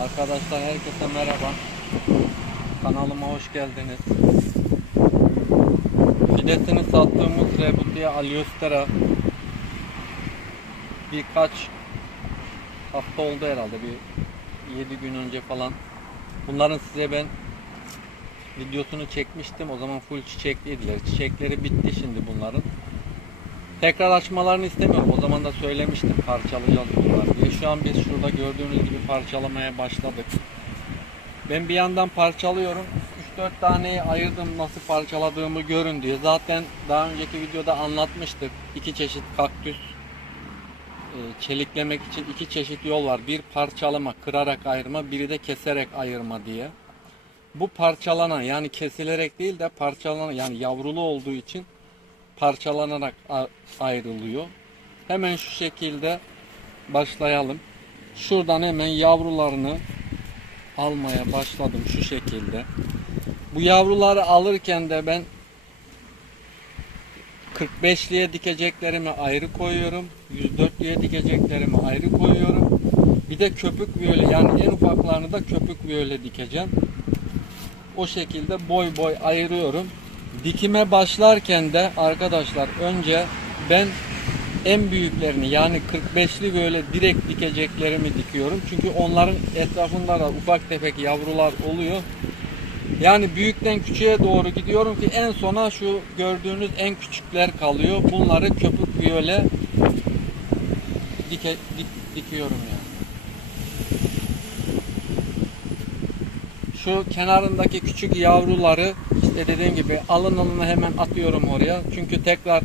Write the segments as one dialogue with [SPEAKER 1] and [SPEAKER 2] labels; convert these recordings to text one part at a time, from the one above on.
[SPEAKER 1] Arkadaşlar herkese merhaba. Kanalıma hoş geldiniz. Fidesini sattığımız Rebutia Aliostera birkaç hafta oldu herhalde bir 7 gün önce falan. Bunların size ben videosunu çekmiştim. O zaman full çiçekliydiler. Çiçekleri bitti şimdi bunların. Tekrar açmalarını istemiyorum. O zaman da söylemiştim parçalayacağız bunlar diye. Şu an biz şurada gördüğünüz gibi parçalamaya başladık. Ben bir yandan parçalıyorum. 3-4 taneyi ayırdım nasıl parçaladığımı görün diye. Zaten daha önceki videoda anlatmıştık. İki çeşit kaktüs e, çeliklemek için iki çeşit yol var. Bir parçalama, kırarak ayırma, biri de keserek ayırma diye. Bu parçalanan yani kesilerek değil de parçalanan yani yavrulu olduğu için parçalanarak ayrılıyor. Hemen şu şekilde başlayalım. Şuradan hemen yavrularını almaya başladım şu şekilde. Bu yavruları alırken de ben 45'liye dikeceklerimi ayrı koyuyorum. 104'lüye dikeceklerimi ayrı koyuyorum. Bir de köpük viyole yani en ufaklarını da köpük viyole dikeceğim. O şekilde boy boy ayırıyorum. Dikime başlarken de arkadaşlar önce ben en büyüklerini yani 45'li böyle direkt dikeceklerimi dikiyorum. Çünkü onların etrafında da ufak tefek yavrular oluyor. Yani büyükten küçüğe doğru gidiyorum ki en sona şu gördüğünüz en küçükler kalıyor. Bunları köpük viyole dike, dik- dikiyorum yani. Şu kenarındaki küçük yavruları işte dediğim gibi alın alına hemen atıyorum oraya. Çünkü tekrar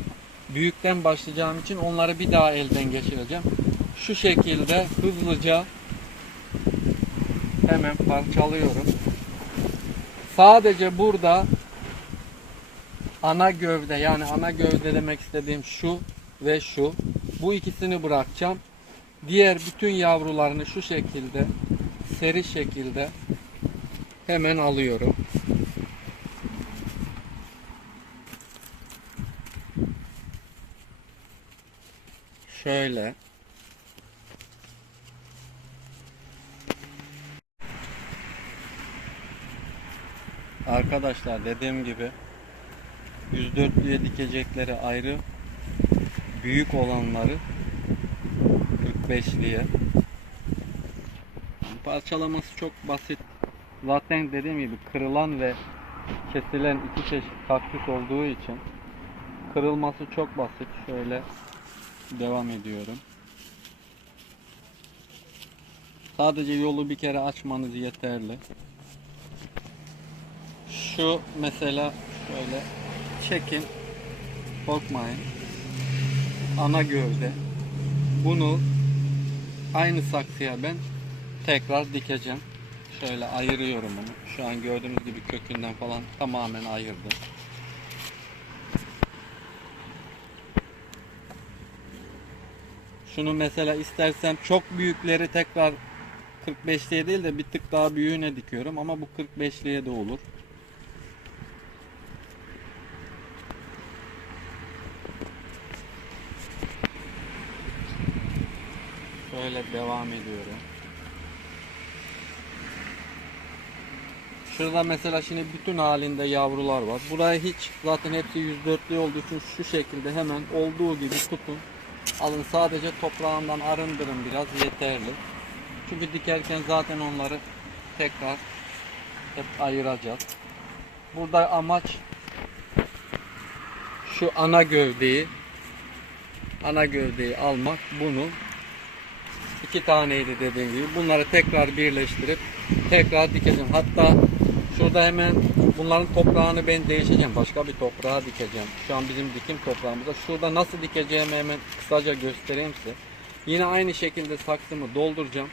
[SPEAKER 1] büyükten başlayacağım için onları bir daha elden geçireceğim. Şu şekilde hızlıca hemen parçalıyorum. Sadece burada ana gövde yani ana gövde demek istediğim şu ve şu. Bu ikisini bırakacağım. Diğer bütün yavrularını şu şekilde seri şekilde hemen alıyorum. Şöyle. Arkadaşlar dediğim gibi 104'lüye dikecekleri ayrı büyük olanları 45'liye parçalaması çok basit. Zaten dediğim gibi kırılan ve kesilen iki çeşit kaktüs olduğu için kırılması çok basit. Şöyle devam ediyorum. Sadece yolu bir kere açmanız yeterli. Şu mesela şöyle çekin korkmayın. Ana gövde. Bunu aynı saksıya ben tekrar dikeceğim. Şöyle ayırıyorum bunu. Şu an gördüğünüz gibi kökünden falan tamamen ayırdım şunu mesela istersem çok büyükleri tekrar 45'liye değil de bir tık daha büyüğüne dikiyorum ama bu 45'liye de olur Şöyle devam ediyorum. Şurada mesela şimdi bütün halinde yavrular var. Buraya hiç zaten hepsi 104'lü olduğu için şu şekilde hemen olduğu gibi tutun. Alın sadece toprağından arındırın biraz yeterli. Çünkü dikerken zaten onları tekrar hep ayıracağız. Burada amaç şu ana gövdeyi ana gövdeyi almak bunu iki taneydi dediğim gibi. Bunları tekrar birleştirip tekrar dikeceğim. Hatta şurada hemen bunların toprağını ben değişeceğim. Başka bir toprağa dikeceğim. Şu an bizim dikim toprağımızda. Şurada nasıl dikeceğimi hemen kısaca göstereyim size. Yine aynı şekilde saksımı dolduracağım.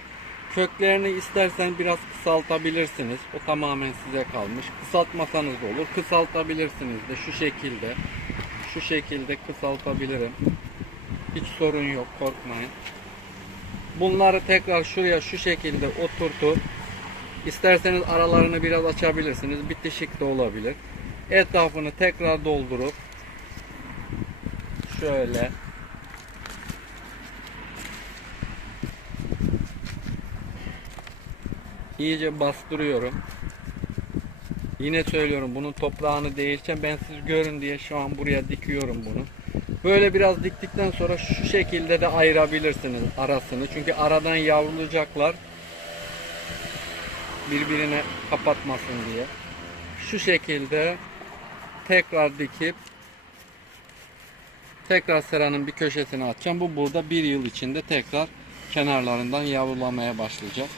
[SPEAKER 1] Köklerini istersen biraz kısaltabilirsiniz. O tamamen size kalmış. Kısaltmasanız da olur. Kısaltabilirsiniz de şu şekilde. Şu şekilde kısaltabilirim. Hiç sorun yok korkmayın. Bunları tekrar şuraya şu şekilde oturtup isterseniz aralarını biraz açabilirsiniz. Bitişik de olabilir. Etrafını tekrar doldurup şöyle iyice bastırıyorum. Yine söylüyorum bunun toprağını değişeceğim. Ben siz görün diye şu an buraya dikiyorum bunu. Böyle biraz diktikten sonra şu şekilde de ayırabilirsiniz arasını. Çünkü aradan yavrulayacaklar. Birbirine kapatmasın diye. Şu şekilde tekrar dikip tekrar seranın bir köşesine atacağım. Bu burada bir yıl içinde tekrar kenarlarından yavrulamaya başlayacak.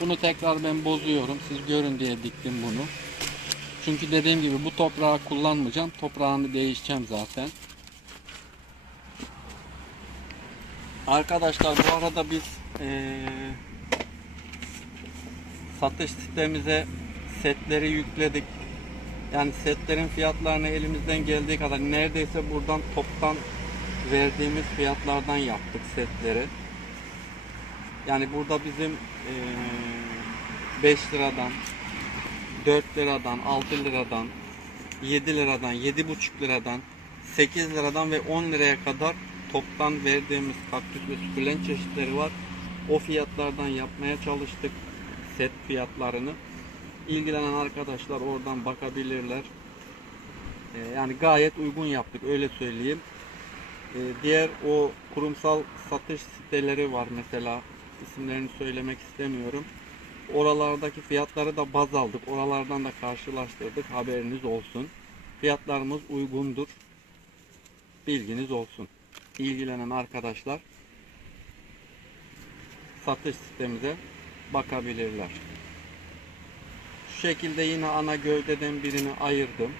[SPEAKER 1] Bunu tekrar ben bozuyorum. Siz görün diye diktim bunu. Çünkü dediğim gibi bu toprağı kullanmayacağım. Toprağını değişeceğim zaten. Arkadaşlar bu arada biz eee, satış sitemize setleri yükledik. Yani setlerin fiyatlarını elimizden geldiği kadar neredeyse buradan toptan verdiğimiz fiyatlardan yaptık setleri. Yani burada bizim eee 5 liradan 4 liradan, 6 liradan, 7 liradan, 7,5 liradan, 8 liradan ve 10 liraya kadar toptan verdiğimiz kaktüs ve sukulent çeşitleri var. O fiyatlardan yapmaya çalıştık set fiyatlarını. İlgilenen arkadaşlar oradan bakabilirler. Ee, yani gayet uygun yaptık öyle söyleyeyim. Ee, diğer o kurumsal satış siteleri var mesela isimlerini söylemek istemiyorum. Oralardaki fiyatları da baz aldık. Oralardan da karşılaştırdık. Haberiniz olsun. Fiyatlarımız uygundur. Bilginiz olsun. İlgilenen arkadaşlar satış sitemize bakabilirler. Şu şekilde yine ana gövdeden birini ayırdım.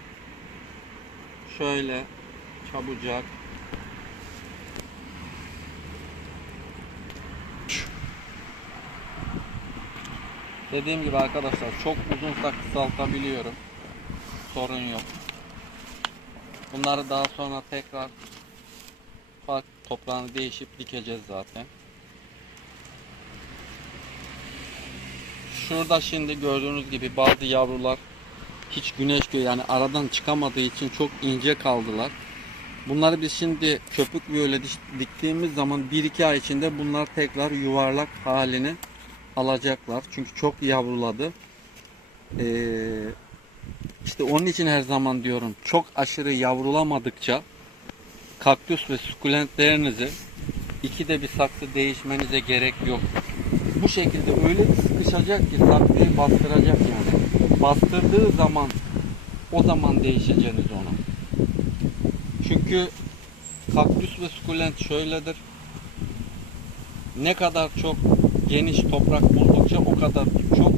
[SPEAKER 1] Şöyle çabucak Dediğim gibi arkadaşlar çok uzunsa kısaltabiliyorum. Sorun yok. Bunları daha sonra tekrar fark toprağını değişip dikeceğiz zaten. Şurada şimdi gördüğünüz gibi bazı yavrular hiç güneş gö yani aradan çıkamadığı için çok ince kaldılar. Bunları biz şimdi köpük böyle diktiğimiz zaman 1-2 ay içinde bunlar tekrar yuvarlak halini alacaklar. Çünkü çok yavruladı. Ee, işte onun için her zaman diyorum çok aşırı yavrulamadıkça kaktüs ve sukulentlerinizi ikide bir saksı değişmenize gerek yok. Bu şekilde öyle bir sıkışacak ki saksıyı bastıracak yani. Bastırdığı zaman o zaman değişeceğiniz ona. Çünkü kaktüs ve sukulent şöyledir. Ne kadar çok geniş toprak buldukça o kadar çok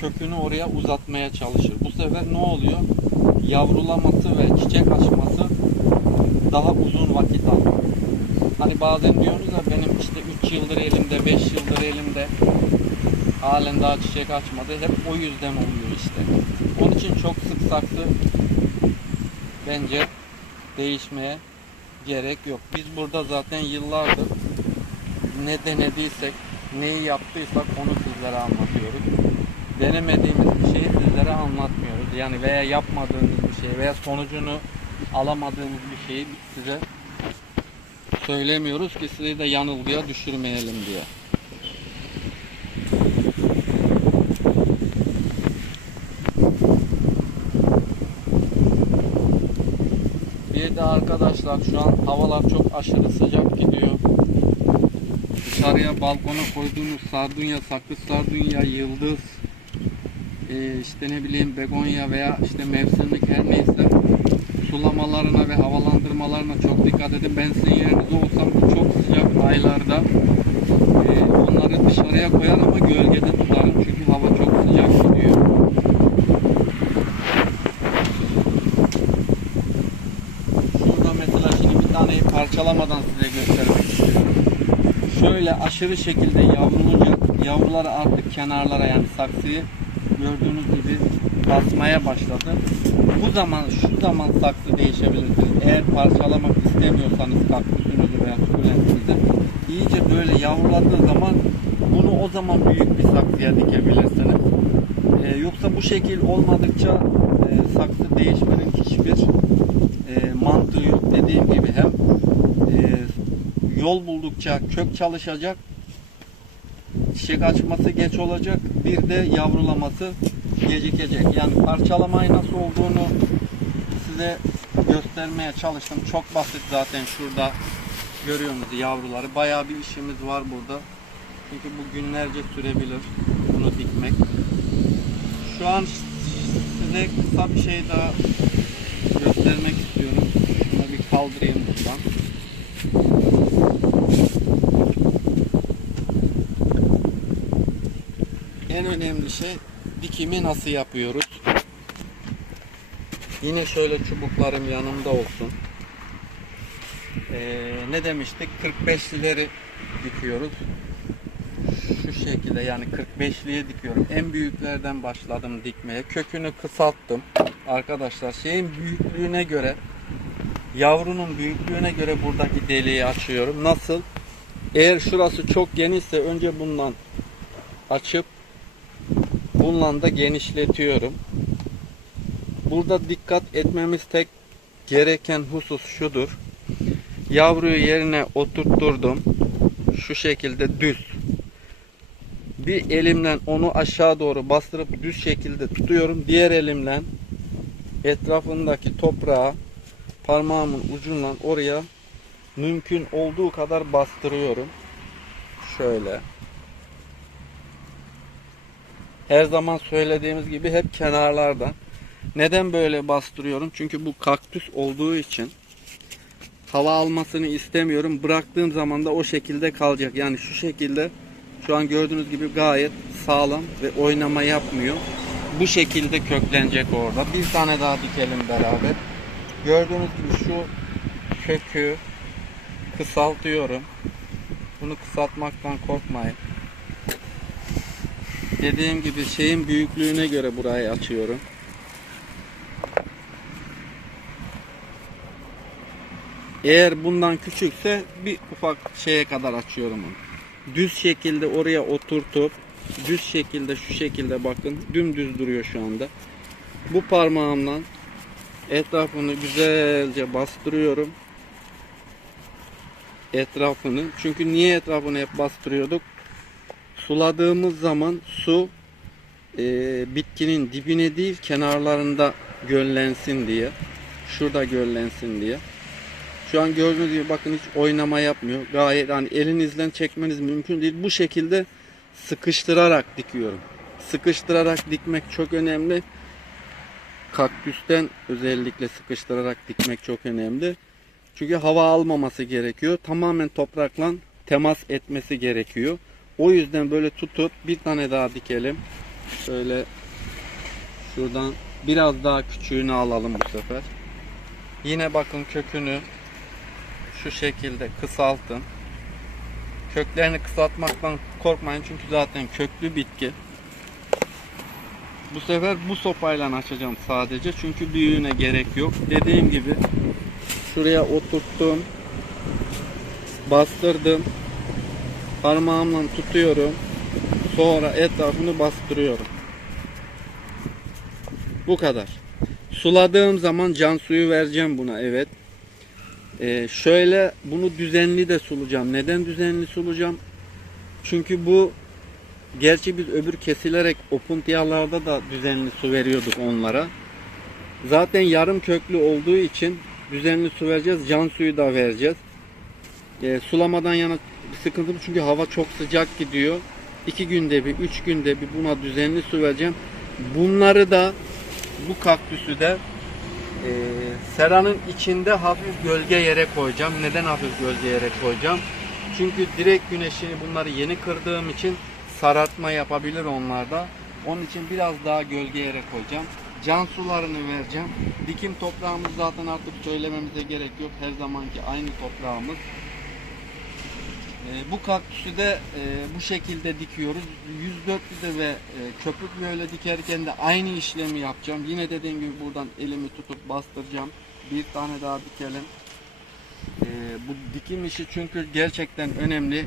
[SPEAKER 1] kökünü oraya uzatmaya çalışır. Bu sefer ne oluyor? Yavrulaması ve çiçek açması daha uzun vakit alıyor. Hani bazen diyorsunuz ya benim işte 3 yıldır elimde, 5 yıldır elimde halen daha çiçek açmadı. Hep o yüzden oluyor işte. Onun için çok sık saklı bence değişmeye gerek yok. Biz burada zaten yıllardır ne denediysek, neyi yaptıysak onu sizlere anlatıyoruz. Denemediğimiz bir şeyi sizlere anlatmıyoruz. Yani veya yapmadığımız bir şey veya sonucunu alamadığımız bir şeyi size söylemiyoruz ki sizi de yanılgıya düşürmeyelim diye. Bir de arkadaşlar şu an havalar çok aşırı sıcak gidiyor. Dışarıya balkona koyduğunuz sardunya, sakız sardunya, yıldız, e, işte ne bileyim begonya veya işte mevsimlik her neyse sulamalarına ve havalandırmalarına çok dikkat edin. Ben sizin yerinizde olsam bu çok sıcak aylarda e, onları dışarıya koyar ama gölgede tutarım çünkü hava çok sıcak gidiyor. Şurada mesela şimdi bir parçalamadan size göstermek istiyorum. Şöyle aşırı şekilde yavrulunca yavruları artık kenarlara yani saksıyı gördüğünüz gibi basmaya başladı. Bu zaman şu zaman saksı değişebilirsiniz. Eğer parçalamak istemiyorsanız kaktüsünüzü veya sukulentinizi iyice böyle yavruladığı zaman bunu o zaman büyük bir saksıya dikebilirsiniz. Ee, yoksa bu şekil olmadıkça e, saksı değişmenin hiçbir e, mantığı yok. Dediğim gibi hem yol buldukça kök çalışacak çiçek açması geç olacak. Bir de yavrulaması gecikecek. Yani parçalamayı nasıl olduğunu size göstermeye çalıştım. Çok basit zaten şurada görüyorsunuz yavruları. Bayağı bir işimiz var burada. Çünkü bu günlerce sürebilir bunu dikmek. Şu an size kısa bir şey daha göstermek istiyorum. Şunu bir kaldırayım buradan. En önemli şey dikimi nasıl yapıyoruz? Yine şöyle çubuklarım yanımda olsun. Ee, ne demiştik? 45'lileri dikiyoruz. Şu şekilde yani 45'liye dikiyorum. En büyüklerden başladım dikmeye. Kökünü kısalttım. Arkadaşlar şeyin büyüklüğüne göre yavrunun büyüklüğüne göre buradaki deliği açıyorum. Nasıl? Eğer şurası çok genişse önce bundan açıp bundan da genişletiyorum. Burada dikkat etmemiz tek gereken husus şudur. Yavruyu yerine oturtturdum. Şu şekilde düz. Bir elimle onu aşağı doğru bastırıp düz şekilde tutuyorum. Diğer elimle etrafındaki toprağı parmağımın ucundan oraya mümkün olduğu kadar bastırıyorum. Şöyle. Her zaman söylediğimiz gibi hep kenarlardan. Neden böyle bastırıyorum? Çünkü bu kaktüs olduğu için hava almasını istemiyorum. Bıraktığım zaman da o şekilde kalacak. Yani şu şekilde şu an gördüğünüz gibi gayet sağlam ve oynama yapmıyor. Bu şekilde köklenecek orada. Bir tane daha dikelim beraber. Gördüğünüz gibi şu kökü kısaltıyorum. Bunu kısaltmaktan korkmayın. Dediğim gibi şeyin büyüklüğüne göre burayı açıyorum. Eğer bundan küçükse bir ufak şeye kadar açıyorum onu. Düz şekilde oraya oturtup düz şekilde şu şekilde bakın dümdüz duruyor şu anda. Bu parmağımla etrafını güzelce bastırıyorum. Etrafını. Çünkü niye etrafını hep bastırıyorduk? Suladığımız zaman su e, bitkinin dibine değil kenarlarında göllensin diye. Şurada göllensin diye. Şu an gördüğünüz gibi bakın hiç oynama yapmıyor. Gayet hani elinizden çekmeniz mümkün değil. Bu şekilde sıkıştırarak dikiyorum. Sıkıştırarak dikmek çok önemli. Kaktüsten özellikle sıkıştırarak dikmek çok önemli. Çünkü hava almaması gerekiyor. Tamamen toprakla temas etmesi gerekiyor. O yüzden böyle tutup bir tane daha dikelim. Şöyle şuradan biraz daha küçüğünü alalım bu sefer. Yine bakın kökünü şu şekilde kısaltın. Köklerini kısaltmaktan korkmayın çünkü zaten köklü bitki. Bu sefer bu sopayla açacağım sadece çünkü büyüğüne gerek yok. Dediğim gibi şuraya oturttum. Bastırdım. Parmağımla tutuyorum. Sonra etrafını bastırıyorum. Bu kadar. Suladığım zaman can suyu vereceğim buna evet. Ee, şöyle bunu düzenli de sulayacağım. Neden düzenli sulayacağım? Çünkü bu gerçi biz öbür kesilerek opuntiyalarda da düzenli su veriyorduk onlara. Zaten yarım köklü olduğu için düzenli su vereceğiz. Can suyu da vereceğiz. Ee, sulamadan yana bir sıkıntı çünkü hava çok sıcak gidiyor. İki günde bir, üç günde bir buna düzenli su vereceğim. Bunları da bu kaktüsü de e, seranın içinde hafif gölge yere koyacağım. Neden hafif gölge yere koyacağım? Çünkü direkt güneşini bunları yeni kırdığım için sarartma yapabilir onlarda. Onun için biraz daha gölge yere koyacağım. Can sularını vereceğim. Dikim toprağımız zaten artık söylememize gerek yok. Her zamanki aynı toprağımız. E, bu kaktüsü de e, bu şekilde dikiyoruz. 104'lü ve e, köpük böyle dikerken de aynı işlemi yapacağım. Yine dediğim gibi buradan elimi tutup bastıracağım. Bir tane daha dikelim. E, bu dikim işi çünkü gerçekten önemli.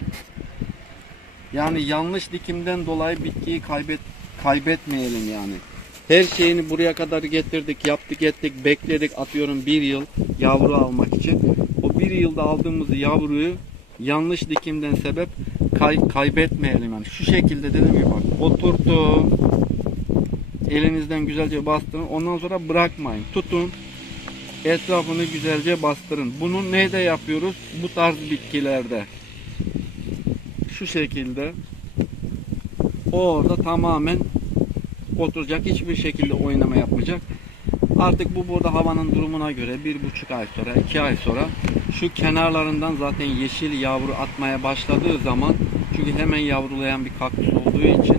[SPEAKER 1] Yani yanlış dikimden dolayı bitkiyi kaybet kaybetmeyelim yani. Her şeyini buraya kadar getirdik, yaptık ettik, bekledik atıyorum bir yıl yavru almak için. O bir yılda aldığımız yavruyu yanlış dikimden sebep
[SPEAKER 2] kay- kaybetmeyelim yani. Şu şekilde dediğim gibi bak oturtun. Elinizden güzelce bastırın. Ondan sonra bırakmayın. Tutun. Etrafını güzelce bastırın. Bunu neyde yapıyoruz? Bu tarz bitkilerde. Şu şekilde. Orada tamamen oturacak. Hiçbir şekilde oynama yapmayacak. Artık bu burada havanın durumuna göre bir buçuk ay sonra, iki ay sonra şu kenarlarından zaten yeşil yavru atmaya başladığı zaman çünkü hemen yavrulayan bir kaktüs olduğu için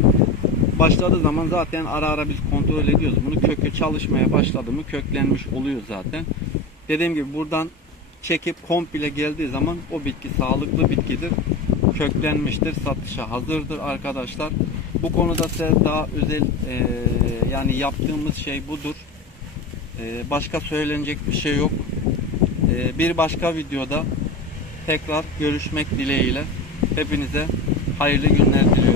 [SPEAKER 2] başladığı zaman zaten ara ara biz kontrol ediyoruz. Bunu kökü çalışmaya başladı mı köklenmiş oluyor zaten. Dediğim gibi buradan çekip komple geldiği zaman o bitki sağlıklı bitkidir. Köklenmiştir, satışa hazırdır arkadaşlar. Bu konuda size daha özel eee, yani yaptığımız şey budur. Eee, başka söylenecek bir şey yok. Eee, bir başka videoda tekrar görüşmek dileğiyle hepinize hayırlı günler diliyorum.